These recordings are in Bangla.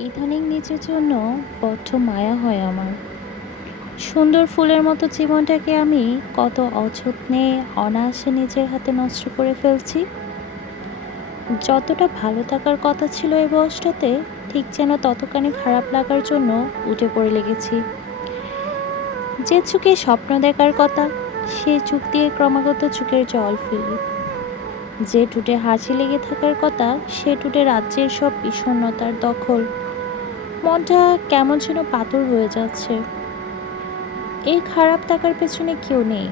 ইদানিং নিজের জন্য বড্ড মায়া হয় আমার। সুন্দর ফুলের মতো জীবনটাকে আমি কত অযত্নে, অনায়াসে নিজের হাতে নষ্ট করে ফেলছি। যতটা ভালো থাকার কথা ছিল এই বয়সটাতে, ঠিক যেন ততখানি খারাপ লাগার জন্য উঠে পড়ে লেগেছি। যে চুকে স্বপ্ন দেখার কথা সে চোখ দিয়ে ক্রমাগত চোখের জল ফেলি। যে টুটে হাসি লেগে থাকার কথা, সে টুটে রাজ্যের সব বিষণ্ণতার দখল। মনটা কেমন যেন পাথর হয়ে যাচ্ছে। এই খারাপ থাকার পেছনে কেউ নেই।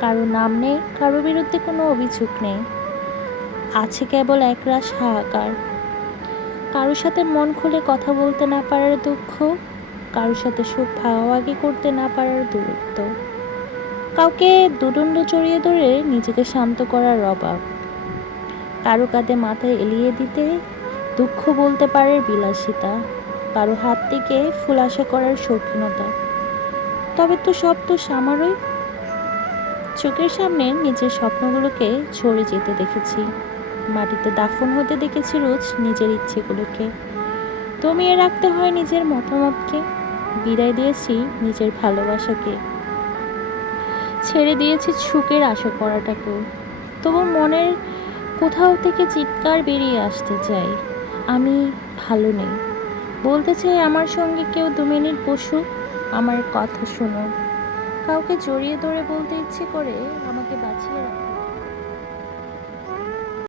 কারও নাম নেই, কারও বিরুদ্ধে কোনো অভিযোগ নেই। আছে কেবল একরাশ হাহাকার। কারোর সাথে মন খুলে কথা বলতে না পারার দুঃখ কারোর সাথে সুখ ভাগাভাগি করতে না পারার দূরত্ব। কাউকে দুদণ্ড জড়িয়ে ধরে নিজেকে শান্ত করার অভাব। কারও কাঁধে মাথায় এলিয়ে দিতে দুঃখ বলতে পারে বিলাসিতা। কারও হাত থেকে ফুল আশা করার শৌখিনতা তবে তো সব তো আমারই। চোখের সামনে নিজের স্বপ্নগুলোকে ছড়ে যেতে দেখেছি। মাটিতে দাফন হতে দেখেছি রোজ নিজের ইচ্ছেগুলোকে। দমিয়ে রাখতে হয় নিজের মতামতকে। বিদায় দিয়েছি নিজের ভালোবাসাকে। ছেড়ে দিয়েছি সুখের আশা করাটাকেও। তবু মনের কোথাও থেকে চিৎকার বেরিয়ে আসতে চাই। আমি ভালো নেই। বলতে চাই আমার সঙ্গে কেউ দু মিনিট বসুক আমার কথা শুনো। কাউকে জড়িয়ে ধরে বলতে ইচ্ছে করে আমাকে বাঁচিয়ে রাখো।